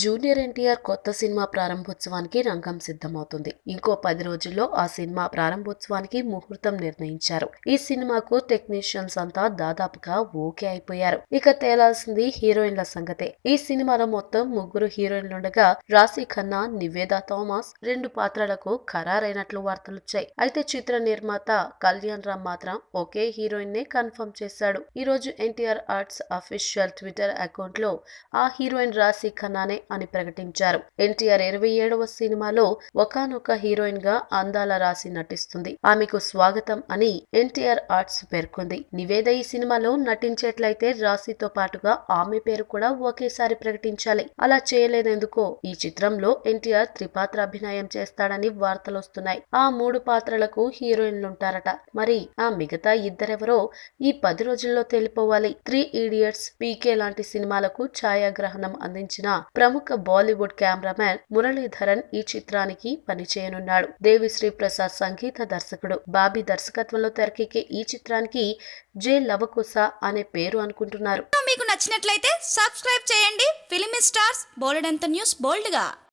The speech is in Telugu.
జూనియర్ ఎన్టీఆర్ కొత్త సినిమా ప్రారంభోత్సవానికి రంగం సిద్ధమవుతుంది. ఇంకో 10 రోజుల్లో ఆ సినిమా ప్రారంభోత్సవానికి ముహూర్తం నిర్ణయించారు. ఈ సినిమాకు టెక్నీషియన్స్ అంతా దాదాపుగా ఓకే అయిపోయారు. ఇక తేలాల్సింది హీరోయిన్ల సంగతే. ఈ సినిమాలో మొత్తం 3 హీరోయిన్లుండగా రాశీ ఖన్నా, నివేదా థామస్ 2 పాత్రలకు ఖరారైనట్లు వార్తలొచ్చాయి. అయితే చిత్ర నిర్మాత కళ్యాణ్ రామ్ మాత్రం ఒకే హీరోయిన్ నే కన్ఫర్మ్ చేశాడు. ఈ రోజు NTR arts official Twitter account లో ఆ హీరోయిన్ రాశీ ఖన్నానే అని ప్రకటించారు. ఎన్టీఆర్ 27వ సినిమాలో ఒకానొక హీరోయిన్ గా అందాల రాశి నటిస్తుంది. ఆమెకు స్వాగతం అని ఎన్టీఆర్ ఆర్ట్స్ పేర్కొంది. నివేద ఈ సినిమాలో నటించేట్లయితే రాశితో పాటుగా ఆమె పేరు కూడా ఒకేసారి ప్రకటించాలి. అలా చేయలేదెందుకో ఈ చిత్రంలో ఎన్టీఆర్ త్రిపాత్ర అభినయం చేస్తాడని వార్తలొస్తున్నాయి. ఆ 3 పాత్రలకు హీరోయిన్లుంటారట. మరి ఆ మిగతా ఇద్దరెవరో ఈ 10 రోజుల్లో తేలిపోవాలి. 3 ఇడియట్స్, పీకే లాంటి సినిమాలకు ఛాయాగ్రహణం అందించిన ప్రముఖ బాలీవుడ్ కెమెరామ్యాన్ మురళీధరన్ ఈ చిత్రానికి పనిచేయనున్నాడు. దేవిశ్రీ ప్రసాద్ సంగీత దర్శకుడు. బాబీ దర్శకత్వంలో తెరకెక్కే ఈ చిత్రానికి జే లవకుశ అనే పేరు అనుకుంటున్నారు. మీకు నచ్చినట్లయితే సబ్స్క్రైబ్ చేయండి. ఫిలిమి స్టార్స్ బోలెడంత న్యూస్ బోల్డ్ గా